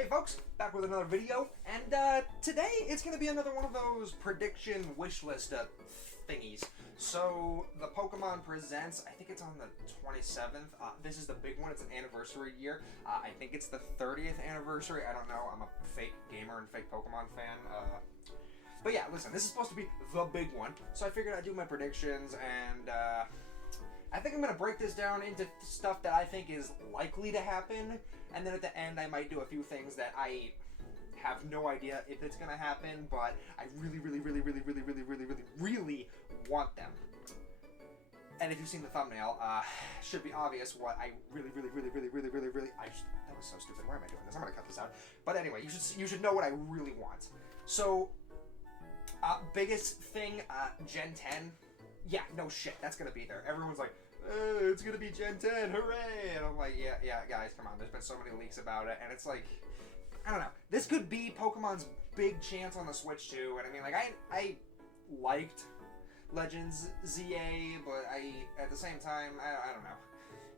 Hey folks, back with another video, and today it's going to be another one of those prediction wish list thingies. So, the Pokémon Presents, I think it's on the 27th. This is the big one, it's an anniversary year. I think it's the 30th anniversary, I don't know, I'm a fake gamer and fake Pokemon fan. But yeah, listen, this is supposed to be the big one, so I figured I'd do my predictions, and I think I'm going to break this down into stuff that I think is likely to happen, and then at the end I might do a few things that I have no idea if it's going to happen, but I really want them. And if you've seen the thumbnail, should be obvious what I really, that was so stupid, why am I doing this? I'm going to cut this out. But anyway, you should know what I really want. So, biggest thing, Gen 10. Yeah, no shit, that's gonna be there. Everyone's like, it's gonna be Gen 10, hooray! And I'm like, yeah, guys, come on, there's been so many leaks about it, and it's like, I don't know. This could be Pokemon's big chance on the Switch, too, and I mean, like, I liked Legends ZA, but at the same time, I don't know.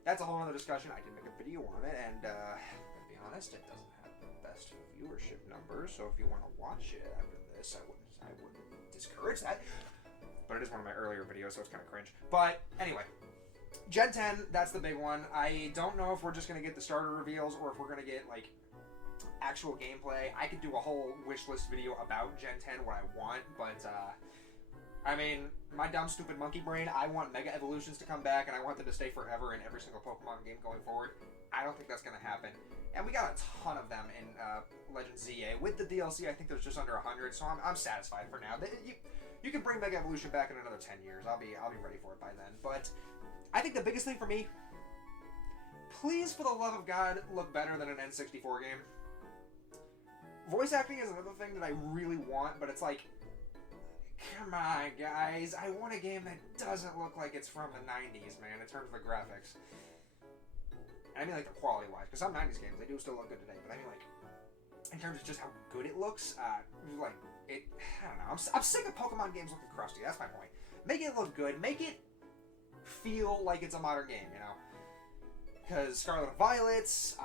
That's a whole other discussion. I did make a video on it, and, to be honest, it doesn't have the best viewership numbers, so if you want to watch it after this, I wouldn't discourage that. But it is one of my earlier videos, so it's kind of cringe. But anyway, Gen 10, that's the big one. I don't know if we're just going to get the starter reveals or if we're going to get, like, actual gameplay. I could do a whole wish list video about Gen 10, what I want, but, I mean, my dumb, stupid monkey brain, I want Mega Evolutions to come back, and I want them to stay forever in every single Pokemon game going forward. I don't think that's going to happen. And we got a ton of them in Legends ZA. With the DLC, I think there's just under 100, so I'm satisfied for now. You can bring Mega Evolution back in another 10 years. I'll be ready for it by then. But I think the biggest thing for me, please, for the love of God, look better than an N64 game. Voice acting is another thing that I really want, but it's like, come on, guys. I want a game that doesn't look like it's from the 90s, man, in terms of the graphics. I mean, like, the quality-wise, because some 90s games, they do still look good today, but I mean, like, in terms of just how good it looks, like, I don't know, I'm sick of Pokemon games looking crusty, that's my point. Make it look good, make it feel like it's a modern game, you know? Because Scarlet and Violet's,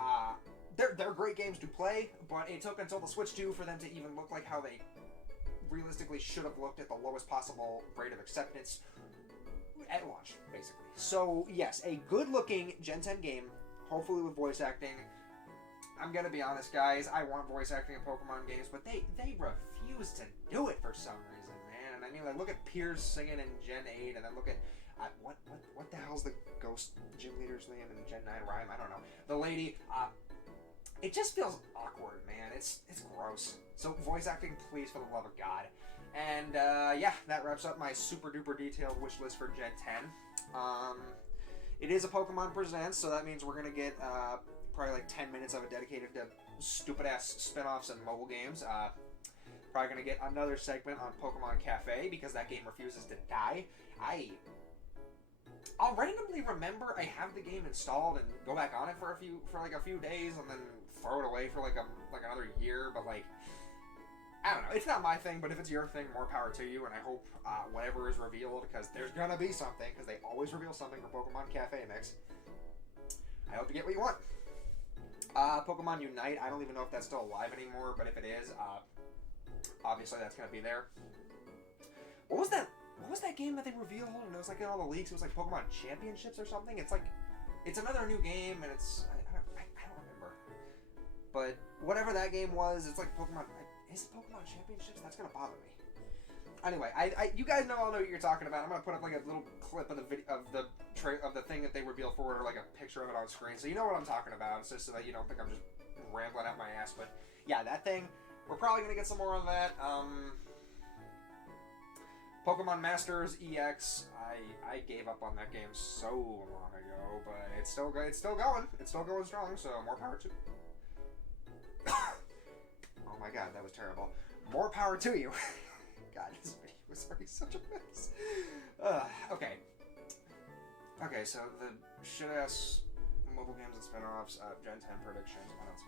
they're great games to play, but it took until the Switch 2 for them to even look like how they realistically should have looked at the lowest possible rate of acceptance at launch, basically. So, yes, a good-looking Gen 10 game, hopefully with voice acting. I'm gonna be honest, guys, I want voice acting in Pokemon games, but they refuse to do it for some reason, man. And I mean, like, look at Piers singing in Gen 8, and then look at, what the hell's the ghost gym leader's name in Gen 9 Rhyme? I don't know. The lady, it just feels awkward, man. It's gross. So, voice acting, please, for the love of God. And, yeah, that wraps up my super-duper detailed wish list for Gen 10. It is a Pokemon Presents, so that means we're gonna get, probably like 10 minutes of it dedicated to stupid-ass spin-offs and mobile games. Probably going to get another segment on Pokemon Cafe, because that game refuses to die. I'll randomly remember I have the game installed and go back on it for a few days, and then throw it away for like another year, but like, I don't know. It's not my thing, but if it's your thing, more power to you, and I hope whatever is revealed, because there's going to be something, because they always reveal something for Pokemon Cafe Mix. I hope you get what you want. Pokemon Unite, I don't even know if that's still alive anymore, but if it is, obviously that's gonna be there. What was that game that they revealed, and it was like in all the leaks, it was like Pokemon Championships or something? It's like, it's another new game, and it's, I don't remember. But whatever that game was, it's like Pokemon, is it Pokemon Championships? That's gonna bother me. Anyway, you guys all know what you're talking about. I'm gonna put up like a little clip of the video of the thing that they reveal forward, or like a picture of it on screen, so you know what I'm talking about. It's just so that you don't think I'm just rambling out my ass. But yeah, that thing. We're probably gonna get some more on that. Pokemon Masters EX. I gave up on that game so long ago, but it's still going. It's still going strong. So more power to. Oh my God, that was terrible. More power to you. God, this video was already such a mess. Okay, so the shit-ass mobile games and spin-offs, Gen 10 predictions, what else?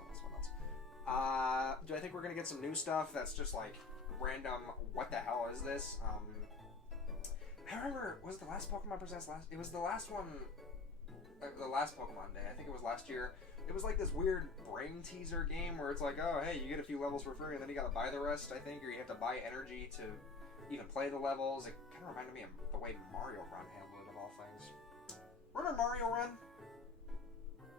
Do I think we're gonna get some new stuff that's just like random, what the hell is this? I remember, was the last Pokemon Presents it was the last one the last Pokemon Day. I think it was last year. It was like this weird brain teaser game where it's like, oh, hey, you get a few levels for free, and then you gotta buy the rest, I think, or you have to buy energy to even play the levels. It kind of reminded me of the way Mario Run handled it, of all things. Remember Mario Run?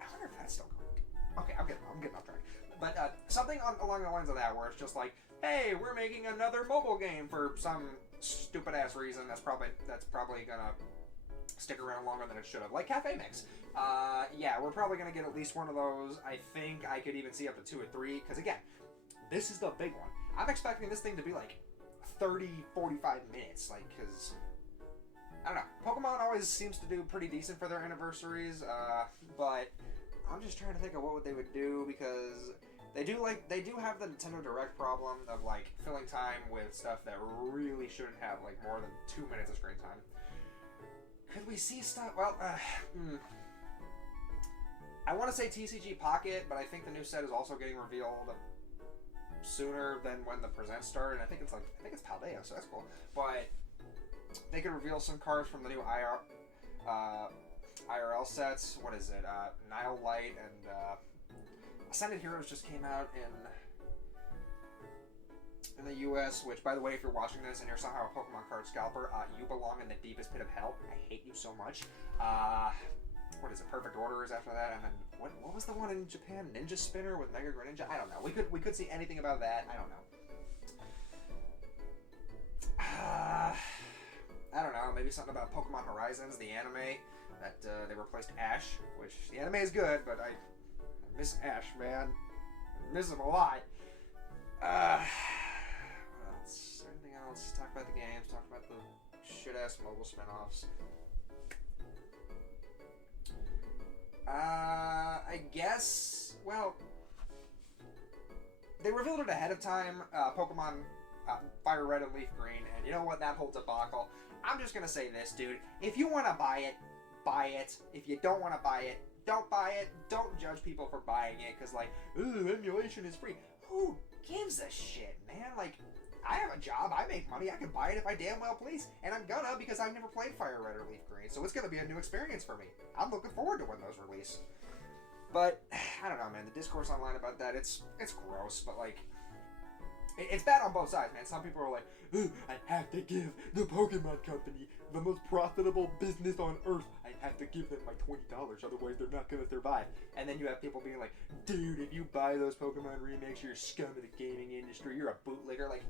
I wonder if that's still going. Okay, I'm getting off track. But something along the lines of that, where it's just like, hey, we're making another mobile game for some stupid ass reason that's probably gonna stick around longer than it should have, like Cafe Mix. Yeah, we're probably gonna get at least one of those. I think I could even see up to 2 or 3, because again, this is the big one. I'm expecting this thing to be like 30, 45 minutes, like, because I don't know. Pokemon always seems to do pretty decent for their anniversaries, but I'm just trying to think of what they would do, because they do have the Nintendo Direct problem of like filling time with stuff that really shouldn't have like more than 2 minutes of screen time. Could we see stuff? Well, I want to say TCG Pocket, but I think the new set is also getting revealed sooner than when the Presents start, and I think it's Paldea, so that's cool. But they could reveal some cards from the new IRL sets. What is it? Nile Light and Ascended Heroes just came out in the US, which, by the way, if you're watching this and you're somehow a Pokemon card scalper, you belong in the deepest pit of hell. I hate you so much. What is it? Perfect Order is after that, and then what was the one in Japan? Ninja Spinner with Mega Greninja? I don't know. We could see anything about that. I don't know. I don't know. Maybe something about Pokemon Horizons, the anime, that they replaced Ash, which the anime is good, but I miss Ash, man. I miss him a lot. What else? Anything else? Talk about the games. Talk about the shit-ass mobile spin-offs. I guess, well, they revealed it ahead of time, Pokemon Fire Red and Leaf Green, and you know what, that whole debacle. I'm just gonna say this, dude. If you want to buy it, buy it. If you don't want to buy it, don't buy it. Don't judge people for buying it, because, like, ooh, emulation is free. Who gives a shit, man? Like, I have a job, I make money, I can buy it if I damn well please, and I'm gonna, because I've never played Fire Red or Leaf Green, so it's gonna be a new experience for me. I'm looking forward to when those release. But, I don't know, man, the discourse online about that, it's gross, but, like, it's bad on both sides, man. Some people are like, I have to give the Pokemon Company the most profitable business on Earth. I have to give them my $20, otherwise they're not gonna survive. And then you have people being like, dude, if you buy those Pokemon remakes, you're a scum of the gaming industry. You're a bootlegger. Like,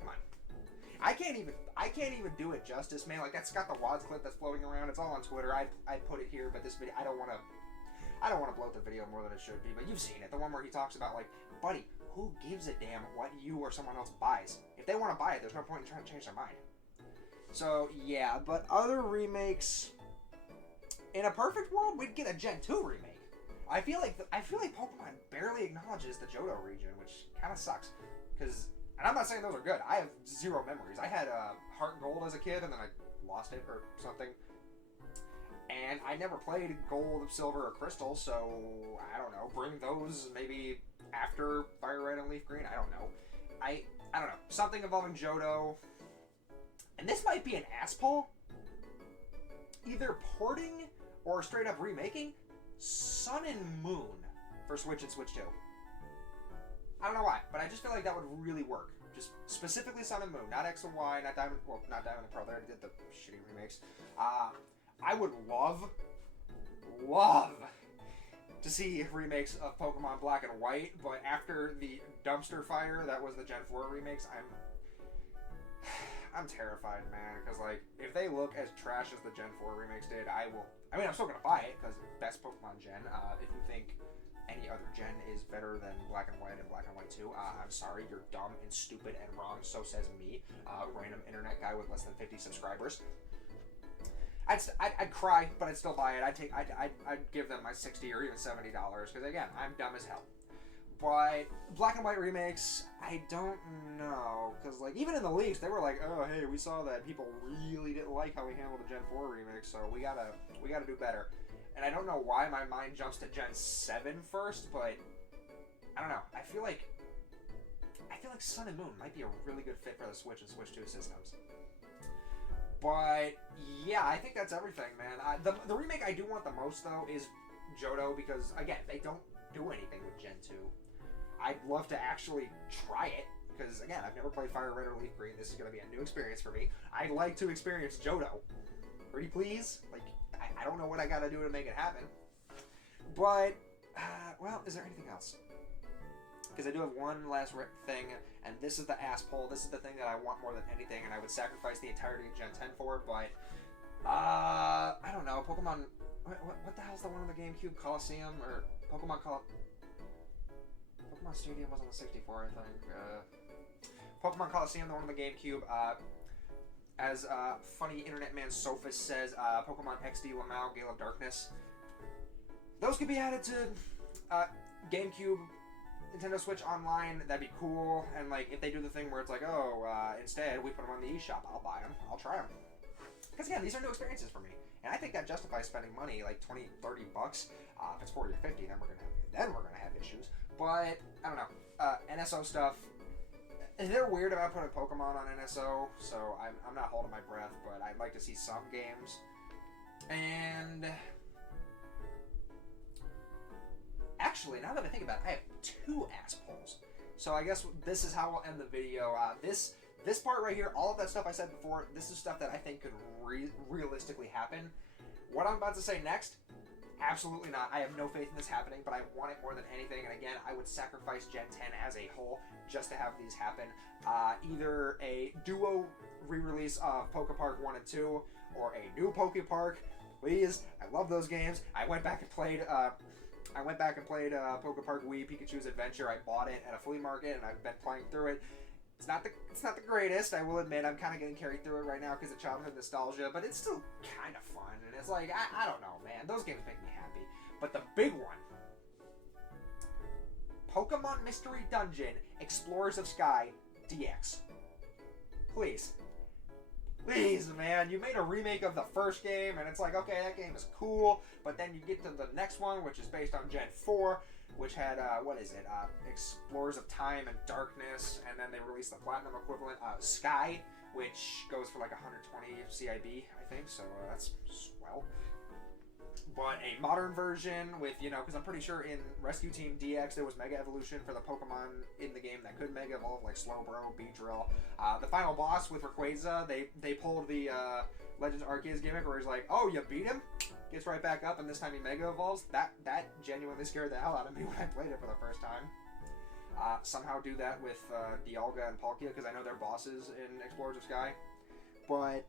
come on. I can't even do it justice, man. Like, that's got the WADS clip that's floating around. It's all on Twitter. I'd put it here, but this video, I don't want to bloat the video more than it should be. But you've seen it, the one where he talks about, like, buddy, who gives a damn what you or someone else buys? If they want to buy it, there's no point in trying to change their mind. So yeah, but other remakes, in a perfect world, we'd get a Gen 2 remake. I feel like Pokemon barely acknowledges the Johto region, which kind of sucks. And I'm not saying those are good. I have zero memories. I had Heart Gold as a kid, and then I lost it or something. And I never played Gold, Silver, or Crystal, so I don't know. Bring those maybe after Fire Red and Leaf Green. I don't know. I don't know. Something involving Johto. And this might be an ass pull. Either porting or straight up remaking Sun and Moon for Switch and Switch 2. I don't know why, but I just feel like that would really work. Just specifically Sun and Moon, not X and Y, not Diamond, well, not Diamond and Pearl. They already did the shitty remakes. I would love to see remakes of Pokemon Black and White, but after the dumpster fire that was the Gen 4 remakes, I'm terrified, man, because, like, if they look as trash as the Gen 4 remakes did, I'm still gonna buy it, because best Pokemon Gen. If you think any other gen is better than Black and White and Black and White 2, I'm sorry, you're dumb and stupid and wrong, so says me, random internet guy with less than 50 subscribers. I'd cry, but I'd still buy it. I'd give them my $60 or even $70, because again, I'm dumb as hell. But Black and White remakes, I don't know, because like even in the leaks, they were like, oh hey, we saw that people really didn't like how we handled the Gen 4 remake, so we gotta do better. And I don't know why my mind jumps to Gen 7 first, but I don't know. I feel like Sun and Moon might be a really good fit for the Switch and Switch 2 systems. But yeah, I think that's everything, man. The remake I do want the most though is Johto, because again, they don't do anything with Gen 2. I'd love to actually try it, because again, I've never played Fire Red or Leaf Green. This is going to be a new experience for me. I'd like to experience Johto. Pretty please? Like, I don't know what I got to do to make it happen. But, well, is there anything else? Because I do have one last thing, and this is the ass pull. This is the thing that I want more than anything, and I would sacrifice the entirety of Gen 10 for, but, I don't know, Pokemon... What the hell's the one on the GameCube? Coliseum? Or Pokemon Stadium was on the 64, I think. Pokemon Coliseum, the one on the GameCube. As funny internet man Sophist says, Pokemon XD Lamau, Gale of Darkness. Those could be added to GameCube, Nintendo Switch Online. That'd be cool. And like, if they do the thing where it's like, oh, instead we put them on the eShop, I'll buy them. I'll try them. Because again, these are new experiences for me. And I think that justifies spending money, like 20, 30 bucks. If it's 40 or 50, then we're gonna have issues. But I don't know. NSO stuff. They're weird about putting Pokemon on NSO, so I'm not holding my breath. But I'd like to see some games. And actually, now that I think about it, I have 2 ass pulls. So I guess this is how we'll end the video. This part right here, all of that stuff I said before, this is stuff that I think could realistically happen. What I'm about to say next, absolutely not. I have no faith in this happening, but I want it more than anything. And again, I would sacrifice Gen 10 as a whole just to have these happen. Either a duo re-release of Pokepark 1 and 2, or a new Pokepark. Please, I love those games. I went back and played Pokepark Wii Pikachu's Adventure. I bought it at a flea market, and I've been playing through it. It's not the greatest, I will admit. I'm kind of getting carried through it right now because of childhood nostalgia, but it's still kind of fun. And it's like, I don't know, man. Those games make me happy. But the big one, Pokemon Mystery Dungeon Explorers of Sky DX. Please. Please, man. You made a remake of the first game, and it's like, okay, that game is cool, but then you get to the next one, which is based on Gen 4, which had, Explorers of Time and Darkness, and then they released the Platinum equivalent, Sky, which goes for like 120 CIB, I think, so that's swell. But a modern version with, because I'm pretty sure in Rescue Team DX there was Mega Evolution for the Pokemon in the game that could Mega Evolve, like Slowbro, Beedrill. The final boss with Rayquaza, they pulled the Legends Arceus gimmick where he's like, oh, you beat him? Gets right back up, and this time he Mega Evolves. That genuinely scared the hell out of me when I played it for the first time. Somehow do that with Dialga and Palkia, because I know they're bosses in Explorers of Sky. But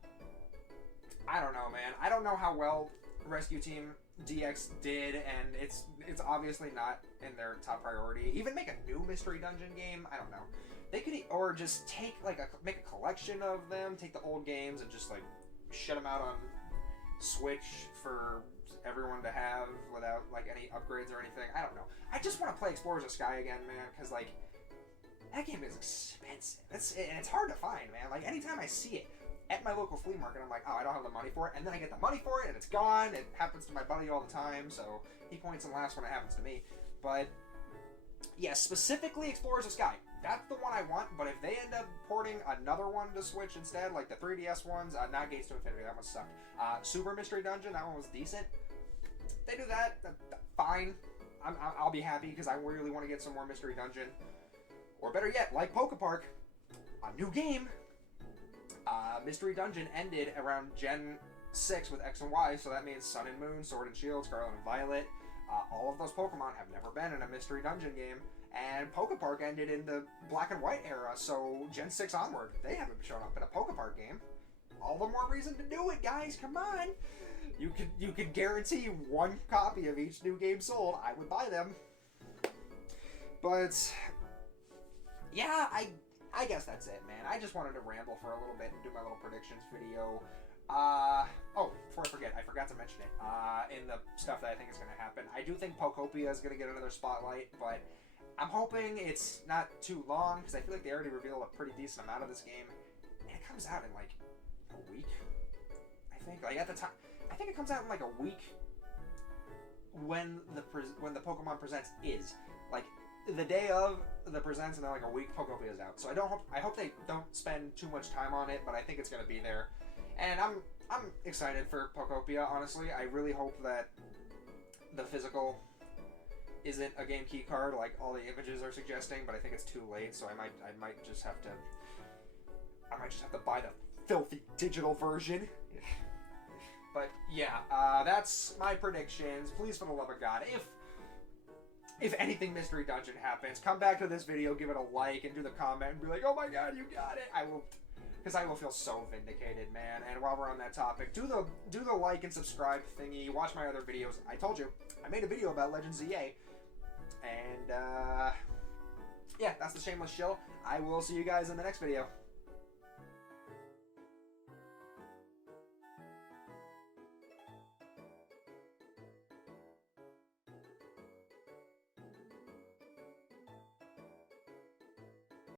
I don't know, man. I don't know how well Rescue Team DX did, and it's obviously not in their top priority. Even make a new Mystery Dungeon game, I don't know. They could, or just take make a collection of them, take the old games and just like shut them out on Switch for everyone to have without like any upgrades or anything. I don't know. I just want to play Explorers of Sky again, man, because like that game is expensive. It's hard to find, man. Like anytime I see it at my local flea market, I'm like, oh, I don't have the money for it, and then I get the money for it, and it's gone. It happens to my buddy all the time, so he points and laughs when it happens to me. But yeah, specifically Explorers of Sky. That's the one I want, but if they end up porting another one to Switch instead, like the 3DS ones, not Gates to Infinity, that one sucked. Super Mystery Dungeon, that one was decent. If they do that, fine. I'll be happy, because I really want to get some more Mystery Dungeon. Or better yet, like Pokepark, a new game. Mystery Dungeon ended around Gen 6 with X and Y, so that means Sun and Moon, Sword and Shield, Scarlet and Violet. All of those Pokemon have never been in a Mystery Dungeon game. And Pokepark ended in the Black and White era, so Gen 6 onward, they haven't shown up in a Pokepark game. All the more reason to do it, guys, come on! You could guarantee one copy of each new game sold. I would buy them. But yeah, I guess that's it, man. I just wanted to ramble for a little bit and do my little predictions video. Oh, before I forget, I forgot to mention it. In the stuff that I think is going to happen, I do think Pokopia is going to get another spotlight, but I'm hoping it's not too long, because I feel like they already revealed a pretty decent amount of this game, and it comes out in like a week, I think. Like at the time, I think it comes out in like a week when the Pokemon Presents is like the day of the Presents, and then like a week Pokopia is out. So I hope they don't spend too much time on it, but I think it's going to be there. And I'm excited for Pokopia, honestly. I really hope that the physical isn't a game key card like all the images are suggesting, but I think it's too late, so I might just have to buy the filthy digital version. But yeah, that's my predictions. Please, for the love of God, if anything Mystery Dungeon happens, come back to this video, give it a like, and do the comment, and be like, oh my god, you got it! Because I will feel so vindicated, man. And while we're on that topic, do the like and subscribe thingy, watch my other videos. I told you, I made a video about Legends EA. And, yeah, that's the shameless shill. I will see you guys in the next video.